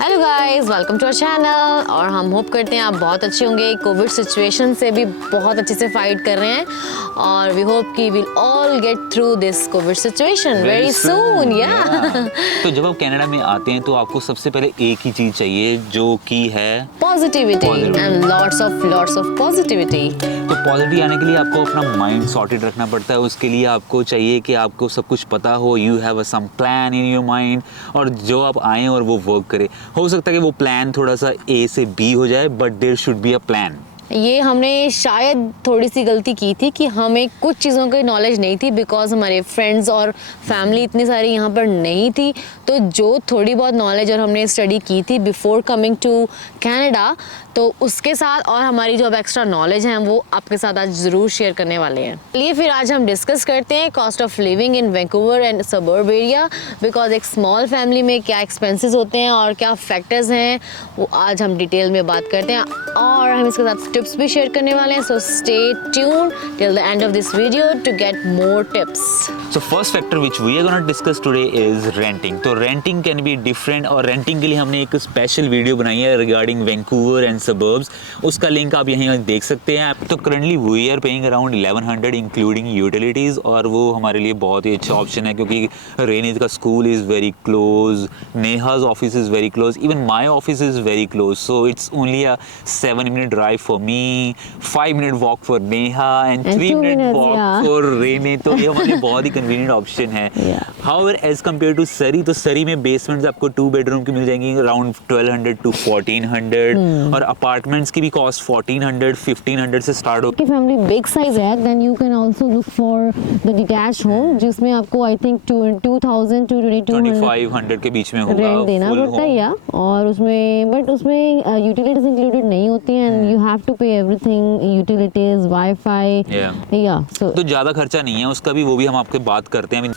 Hello guys, welcome to our channel. और हम hope करते हैं आप बहुत अच्छे होंगे। कोविड सिचुएशन से भी बहुत अच्छे से फाइट कर रहे हैं और वी होप कि will all get through this Covid situation very soon. या तो जब आप कनाडा में आते हैं तो आपको सबसे पहले एक ही चीज चाहिए जो कि है positivity and lots of positivity. तो पॉजिटिव आने के लिए आपको अपना माइंड सॉर्टेड रखना पड़ता है। उसके लिए आपको चाहिए कि आपको सब कुछ पता हो, you have a some plan in your mind, और जो आप आए और वो वर्क करे। हो सकता है कि वो प्लान थोड़ा सा ए से बी हो जाए, but there should be a plan. ये हमने शायद थोड़ी सी गलती की थी कि हमें कुछ चीज़ों की नॉलेज नहीं थी, बिकॉज हमारे फ्रेंड्स और फैमिली इतनी सारी यहाँ पर नहीं थी। तो जो थोड़ी बहुत नॉलेज और हमने स्टडी की थी बिफोर कमिंग टू कनाडा, तो उसके साथ और हमारी जो अब एक्स्ट्रा नॉलेज है वो आपके साथ आज ज़रूर शेयर करने वाले हैं। चलिए फिर आज हम डिस्कस करते हैं cost of living in Vancouver and suburb area, because एक स्मॉल फैमिली में क्या एक्सपेंसेस होते हैं और क्या फैक्टर्स हैं वो आज हम डिटेल में बात करते हैं। और हम इसके साथ टिप्स भी शेयर करने वाले हैं। So stay tuned till the end of this video to get more tips. So first factor which we are gonna discuss today is renting. तो रेंटिंग कैन बी डिफरेंट, और रेंटिंग के लिए हमने एक स्पेशल वीडियो बनाई है regarding Vancouver and suburbs. उसका link आप यहीं देख सकते हैं। तो currently we are paying around 1100 including utilities, और वो हमारे लिए बहुत ही अच्छा ऑप्शन है क्योंकि रेनित का school is very close, Neha's office is very close, even my office is very close. So it's only a 7-minute drive for me, 5-minute walk for Neha and 3-minute walk for Rene। तो ये हमारे बहुत ही convenient option है। However, as compared to Surrey, तो Surrey में basements आपको 2 bedroom की मिल जाएंगी around 1200 to 1400, और apartments की भी cost 1400, 1500 से start हो। आपकी फैमिली बिग साइज है, then you can also look for the detached home, जिसमें आपको आई थिंक 2000 to 2500 के बीच में होगा रेंट देना पड़ता है। या और उसमें बट उसमें यूटिलिटीज इंक्लूडेड नहीं होती हैं एंड यू हैव टू पे एवरीथिंग, यूटिलिटीज, वाईफाई। या सो तो ज़्यादा खर्चा नहीं है उसका भी, वो भी हम आपके बात करते हैं।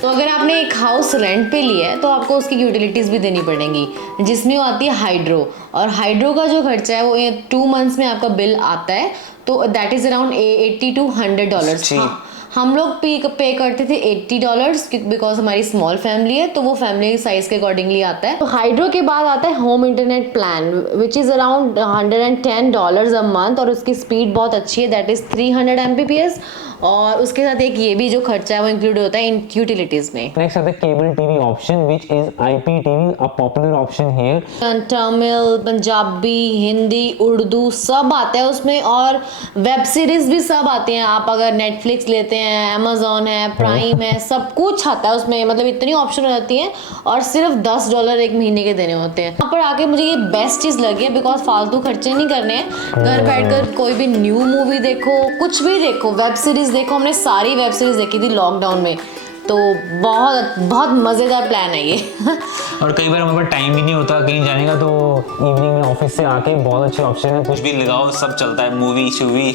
तो अगर आपने एक हाउस रेंट पे लिया है तो आपको उसकी यूटिलिटीज़ भी देनी पड़ेंगी, जिसमें आती है हाइड्रो। और हाइड्रो का जो खर्चा है वो 2 मंथ्स में आपका बिल आता है, तो दैट इज़ अराउंड $80 to $100। हाँ, हम लोग पे करते थे $80 बिकॉज हमारी स्मॉल फैमिली है, तो वो फैमिली साइज के अकॉर्डिंगली आता है। तो हाइड्रो के बाद आता है home internet plan which is around $110 a month, और उसकी स्पीड बहुत अच्छी है, दैट इज़ 300 Mbps। और उसके साथ एक ये भी जो खर्चा है वो इंक्लूड होता है इन यूटिलिटीज में। नेक्स्ट आता है cable TV option which is IPTV, a popular option here. Tamil, Punjabi, Hindi, Urdu सब आता है उसमें, और वेब सीरीज भी सब आती हैं। आप अगर नेटफ्लिक्स लेते हैं, अमेजोन है, प्राइम है, सब कुछ आता है उसमें। मतलब इतनी ऑप्शन हो जाती हैं, और सिर्फ $10 एक महीने के देने होते हैं। यहाँ पर आके मुझे ये बेस्ट चीज़ लगी है, बिकॉज फालतू खर्चे नहीं करने हैं। घर बैठकर कोई भी न्यू मूवी देखो, कुछ भी देखो, वेब सीरीज देखो। हमने सारी वेब सीरीज देखी थी लॉकडाउन में, तो बहुत बहुत मज़ेदार प्लान है ये। और कई बार हमारे पास टाइम भी नहीं होता कहीं जाने का, तो इवनिंग में ऑफिस से आके बहुत अच्छे ऑप्शन है, कुछ भी लगाओ सब चलता है, मूवी शूवी।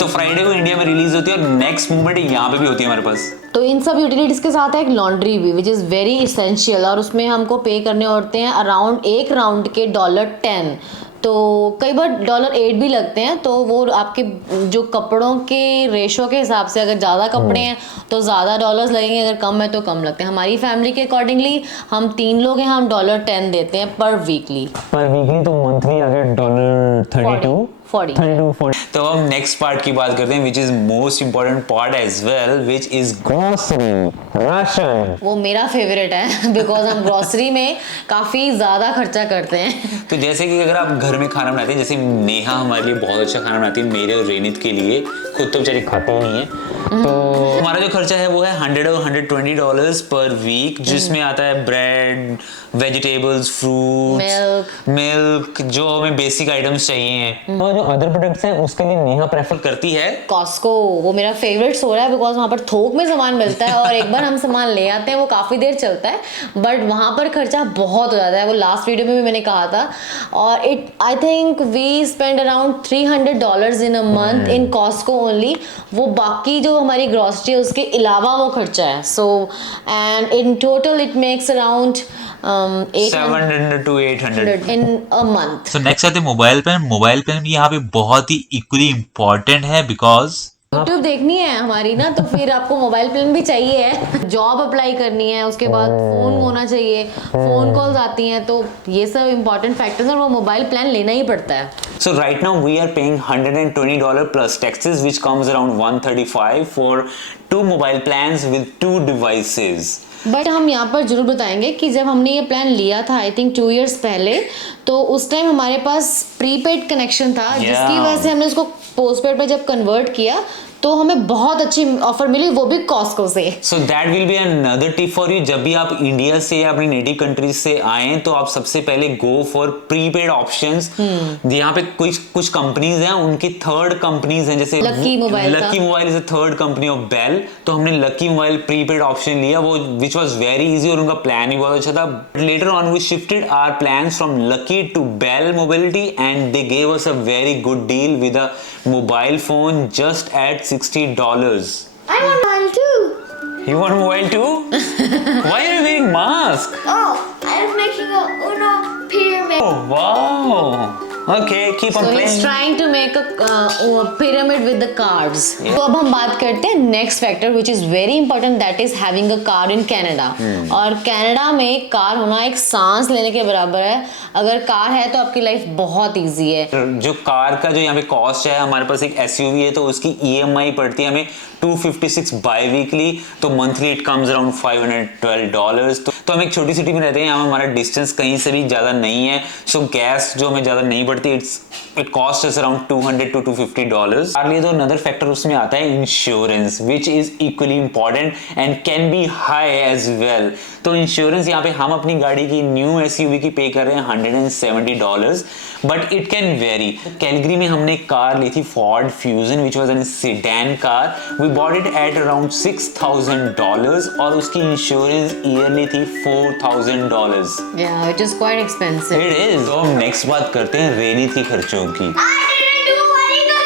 तो फ्राइडे को इंडिया में रिलीज होती है, और नेक्स्ट मूवमेंट यहाँ पे भी होती है हमारे पास। तो इन सब यूटिलिटीज के साथ है एक लॉन्ड्री भी विच इज़ वेरी इसेंशियल, और उसमें हमको पे करने होते हैं अराउंड एक राउंड के $10। तो कई बार $8 भी लगते हैं। तो वो आपके जो कपड़ों के रेशो के हिसाब से, अगर ज़्यादा कपड़े हैं तो ज़्यादा डॉलर्स लगेंगे, अगर कम है तो कम लगते हैं। हमारी फैमिली के अकॉर्डिंगली हम 3 लोग हैं, हम $10 देते हैं पर वीकली। तो मंथली अगर $32 40। तो हम नेक्स्ट पार्ट की बात करते हैं, which is most important part as well, which is grocery, ration. वो मेरा फेवरेट है बिकॉज हम ग्रोसरी में काफ़ी ज़्यादा खर्चा करते हैं। तो जैसे कि अगर आप घर में खाना बनाते हैं, जैसे नेहा हमारे लिए बहुत अच्छा खाना बनाती है, मेरे और रेनित के लिए, खुद तो बेचारी खाती नहीं है, तो हमारा जो खर्चा है वो है $100 और $120 पर वीक, जिसमें आता है ब्रेड, वेजिटेबल्स, फ्रूट्स, मिल्क, जो हमें बेसिक आइटम्स चाहिए हैं। और जो अदर प्रोडक्ट्स हैं उसके लिए नेहा प्रेफर करती है कॉस्को। वो मेरा फेवरेट स्टोर है बिकॉज वहाँ पर थोक में सामान मिलता है, और एक बार हम सामान ले आते हैं वो काफ़ी देर चलता है, बट वहाँ पर खर्चा बहुत हो जाता है। वो लास्ट वीडियो में भी मैंने कहा था। और I think we spend around $300 in a month in Costco only. वो बाकी जो हमारी ग्रॉसरी है उसके अलावा वो खर्चा है। So and in total it makes around 700 to 800 in a month. So next आते हैं मोबाइल प्लान। मोबाइल प्लान भी यहाँ पे बहुत ही इक्वली इम्पोर्टेंट है, बिकॉज यूट्यूब देखनी है हमारी ना, तो फिर आपको मोबाइल प्लान भी चाहिए है, जॉब अप्लाई करनी है, उसके बाद फोन होना चाहिए, फोन कॉल्स आती हैं, तो ये सब इंपॉर्टेंट फैक्टर्स हैं और वो मोबाइल प्लान लेना ही पड़ता है. So right now we are paying $120 plus taxes, which comes around $135 for 2 mobile plans with 2 devices. But हम यहाँ पर जरूर बताएंगे कि जब हमने ये प्लान लिया था आई थिंक 2 years पहले, तो उस टाइम हमारे पास प्रीपेड कनेक्शन था, जिसकी वजह से हमने उसको पोस्टपेड पे जब कन्वर्ट किया तो हमें बहुत अच्छी ऑफर मिली, वो भी कॉस्को से. So that will be another tip for you. जब भी आप इंडिया से या अपनी नेटिव कंट्रीज से आए तो आप सबसे पहले गो फॉर प्रीपेड ऑप्शंस. यहाँ पे कुछ कंपनीज हैं, उनकी थर्ड कंपनीज हैं, जैसे Lucky mobile is a third company of Bell. तो हमने लकी मोबाइल प्रीपेड ऑप्शन लिया, वो विच वाज वेरी इजी और उनका प्लान भी बहुत अच्छा था. Later on we shifted our plans from Lucky to Bell mobility and they gave us a very good deal with a mobile phone just at $60. I want mine too. You want mobile too? Why are you wearing mask? Oh, I'm making a Uno pyramid. Oh wow. Okay, keep on So playing. he's trying to make a pyramid with the cards. Yeah. तो अब हम बात करते हैं next factor which is very important, that is having a car in Canada. और Canada में car होना एक सांस लेने के बराबर है. अगर कार है तो आपकी लाइफ बहुत इजी है. जो कार का जो यहाँ पे कॉस्ट है, हमारे पास एक SUV है तो उसकी EMI पड़ती है हमें $256 बाई वीकली, तो मंथली इट कम्स अराउंड $512. तो हम एक छोटी सिटी में रहते हैं, यहाँ हमारा डिस्टेंस कहीं से भी ज़्यादा नहीं है, सो गैस जो हमें ज़्यादा नहीं पड़ती, it cost us around $200 to $250. और ये तो अनदर फैक्टर उसमें आता है insurance, which is equally important and can be high as well. तो इंश्योरेंस यहाँ पे हम अपनी गाड़ी की न्यू SUV की पे कर रहे हैं $170, but it can very. Calgary में हमने कार ली थी Ford Fusion, which was a sedan car. We bought it at around $6,000 और उसकी इंश्योरेंस ईयरली थी $4,000. Yeah, it is quite expensive. It is. तो हम नेक्स्ट बात करते हैं रेनी की खर्चों की. I didn't do anything.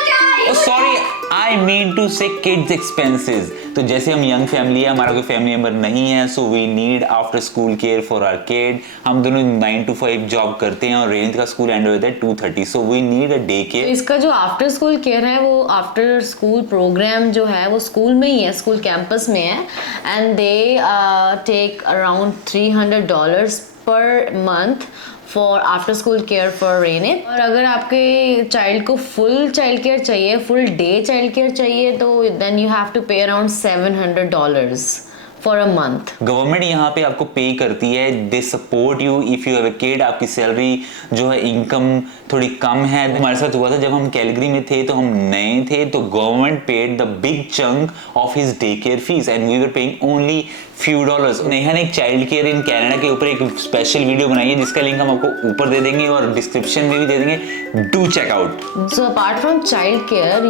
Oh, sorry, I mean to say kids expenses. तो जैसे हम यंग फैमिली है, हमारा कोई फैमिली मेंबर नहीं है, so we need after school care for our kid. हम दोनों 9 to 5 जॉब करते हैं और रेंज का स्कूल एंड होता है 2:30, so we need a day care. इसका जो आफ्टर स्कूल केयर है वो आफ्टर स्कूल प्रोग्राम जो है वो स्कूल में ही है, स्कूल कैंपस में है, एंड दे टेक अराउंड $300 पर month for after school care for रेनित. और अगर आपके चाइल्ड को फुल चाइल्ड केयर चाहिए, फुल डे चाइल्ड केयर चाहिए, तो then you have to pay around $700 for a month. Government यहाँ पे आपको पे करती है, they support you if you have a kid. आपकी सैलरी जो है इनकम थोड़ी कम है. हमारे साथ हुआ था जब हम कैलगरी में थे, तो हम नए थे, तो government paid the big chunk of his day care fees and we were paying only few dollars. Neha ने एक चाइल्ड केयर इन कनाडा के ऊपर एक स्पेशल वीडियो बनाई है, जिसका लिंक हम आपको ऊपर दे देंगे और डिस्क्रिप्शन में भी दे देंगे. Do check out. So apart from child care,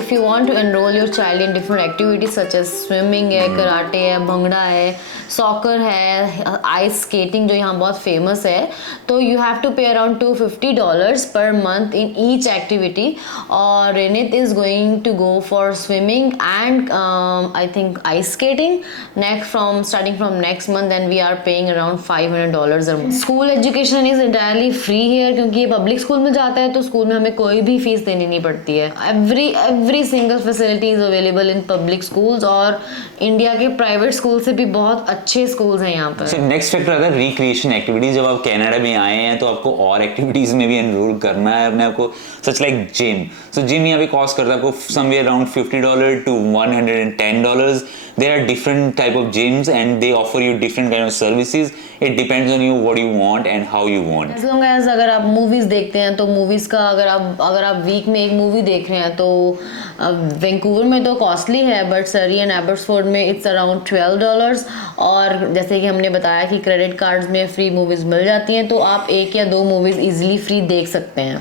if you want to enroll your child in different activities such as swimming है, कराटे है, भंगड़ा है, सॉकर है, आइस स्केटिंग जो यहाँ बहुत फेमस है, तो you have to pay around $250 per month in each activity. और रेनित is going to go for swimming and I think ice skating. Starting from next month, then we are paying around $500 a month. School education is entirely free here, क्योंकि ये public school में जाता है तो school में हमें कोई भी फीस देनी नहीं पड़ती है. Every single facility is available in public schools, और इंडिया के प्राइवेट स्कूल से भी बहुत अच्छे स्कूल्स हैं यहाँ पर. नेक्स्ट फैक्टर आता है रिक्रिएशन एक्टिविटीज. जब आप कनाडा में आए हैं तो आपको और एक्टिविटीज में भी एनरोल करना है अपने आपको, सच लाइक जिम. सो जिम यहाँ पे कॉस्ट करता है आपको somewhere around $50 to $110. There are different type of gyms and they offer you different kind of services. It depends on you what you want and how you want. As long as अगर आप movies देखते हैं तो movies का अगर आप week में एक मूवी देख रहे हैं तो वैंकूवर में तो कॉस्टली है, बट सरी एंड एबर्ट्सफोर्ड में इट्स अराउंड $12. और जैसे कि हमने बताया कि क्रेडिट कार्ड्स में फ्री मूवीज मिल जाती हैं, तो आप 1 या 2 मूवीज इजीली फ्री देख सकते हैं.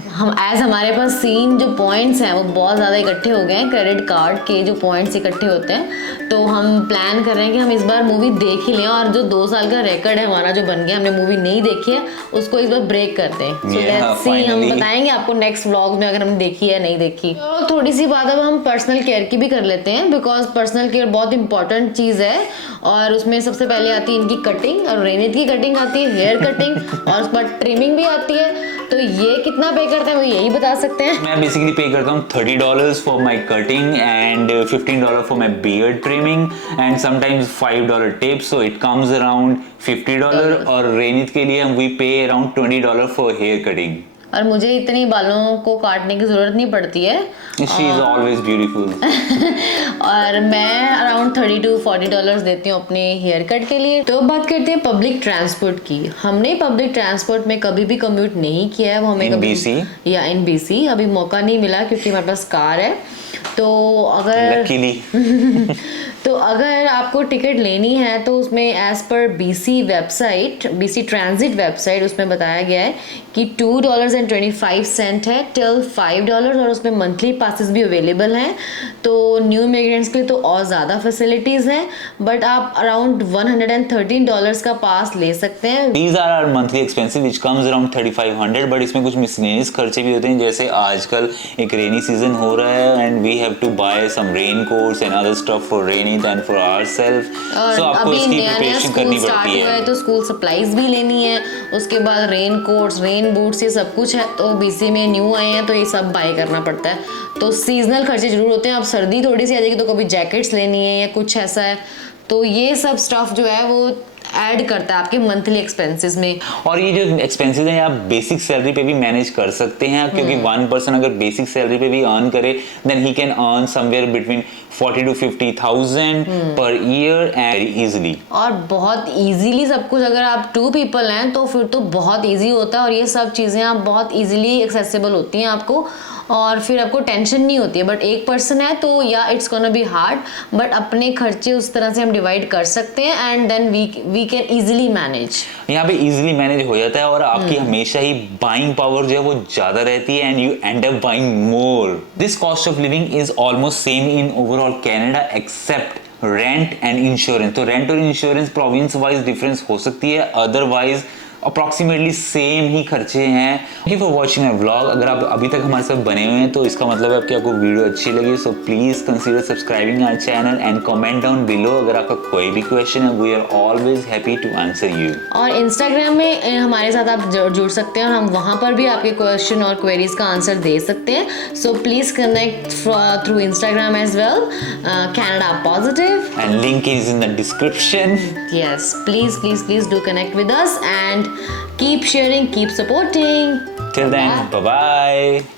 हमारे पास सीन जो पॉइंट्स हैं वो बहुत ज़्यादा इकट्ठे हो गए हैं, क्रेडिट कार्ड के जो पॉइंट्स इकट्ठे होते हैं, तो हम प्लान कर रहे हैं कि हम इस बार मूवी देख ही लें. और जो 2 साल का रिकॉर्ड है हमारा जो बन गया, हमने मूवी नहीं देखी है, उसको इस बार ब्रेक करते हैं. सो लेट्स सी, हम बताएंगे आपको नेक्स्ट व्लॉग में अगर हमने देखी है नहीं देखी. तो थोड़ी सी बात अब हम पर्सनल केयर की भी कर लेते हैं, बिकॉज पर्सनल केयर बहुत इंपॉर्टेंट चीज़ है. और उसमें सबसे पहले आती है इनकी कटिंग, और रेनित की कटिंग आती है, हेयर कटिंग, और उसके बाद ट्रिमिंग भी आती है. तो ये कितना पे करते हैं वो यही बता सकते हैं? मैं बेसिकली पे करता हूँ $30 for my cutting and $15 for my beard trimming and sometimes $5 tip, so it comes around $50. और रेनित के लिए वी पे अराउंड $20 फॉर हेयर कटिंग। और मुझे इतनी बालों को काटने की जरूरत नहीं पड़ती है। She is always beautiful. और मैं अराउंड $30 to $40 देती हूँ अपने हेयर कट के लिए। तो बात करते हैं पब्लिक ट्रांसपोर्ट की। हमने पब्लिक ट्रांसपोर्ट में कभी भी कम्यूट नहीं किया है, वो हमें In कभी BC? या इन BC अभी मौका नहीं मिला क्योंकि हमारे पास कार है। तो अगर Luckily. तो अगर आपको टिकट लेनी है तो उसमें एज पर BC website, BC transit website, उसमें बताया गया है कि $2.25 है टिल $5 और उसमें मंथली पासेस भी अवेलेबल हैं। तो न्यू इमिग्रेंट्स के लिए तो और ज़्यादा फैसिलिटीज़ हैं, बट आप अराउंड $113 का पास ले सकते हैं। These are our monthly expenses which comes around 3500, but इसमें कुछ मिसलेनियस खर्चे भी होते हैं, जैसे आजकल एक रेनी सीजन हो रहा है and we have to buy some raincoats and other stuff for रेनी एंड फॉर आवरसेल्फ। सो आपको अभी इसकी नया प्रिपरेशन करनी स्टार्ट पड़ती हुआ है। है तो स्कूल सप्लाईज भी लेनी है, उसके बाद रेन कोट्स, रेन बूट्स, ये सब कुछ है। तो BC में न्यू आए हैं तो ये सब बाय करना पड़ता है। तो सीजनल खर्चे जरूर होते हैं। अब सर्दी थोड़ी सी आ जाएगी तो कभी जैकेट्स लेनी है या कुछ ऐसा है, तो ये सब स्टफ जो है वो ऐड करता है आपके मंथली एक्सपेंसेस में। और ये जो एक्सपेंसेस हैं आप बेसिक सैलरी पे भी मैनेज कर सकते हैं, क्योंकि वन पर्सन अगर बेसिक सैलरी पे भी अर्न करे then he can earn somewhere between 40 to 50,000 per year and easily. और बहुत इजीली सब कुछ, अगर आप 2 पीपल हैं तो फिर तो बहुत इजी होता है और ये सब चीज़ें आप बहुत इजीली एक्सेसिबल होती हैं आपको, और फिर आपको टेंशन नहीं होती है। बट एक पर्सन है तो या it's gonna be hard, but अपने खर्चे उस तरह से हम डिवाइड कर सकते हैं and then we can easily manage. यहाँ पे इजीली मैनेज हो जाता है और आपकी हमेशा ही बाइंग पावर जो है वो ज्यादा रहती है and you end up buying more. This cost of living is almost same in overall Canada except rent and insurance. तो रेंट और इंश्योरेंस प्रोविंस वाइज डिफरेंस हो सकती है, अदरवाइज अप्रॉक्सीमेटली सेम ही खर्चे हैं। Thank you for watching my vlog. अगर आप अभी तक हमारे साथ बने हुए हैं तो इसका मतलब है कि आपको वीडियो अच्छी लगी, so please consider subscribing our channel and comment down below अगर आपका कोई भी क्वेश्चन है। We are always happy to answer you. और इंस्टाग्राम में हमारे साथ आप जुड़ सकते हैं और हम वहाँ पर भी आपके क्वेश्चन और क्वेरीज का आंसर दे सकते हैं। So please connect through Instagram as well, Canada Positive, and link is in the description. yes, please do connect with us and keep sharing, keep supporting. Till then, bye bye.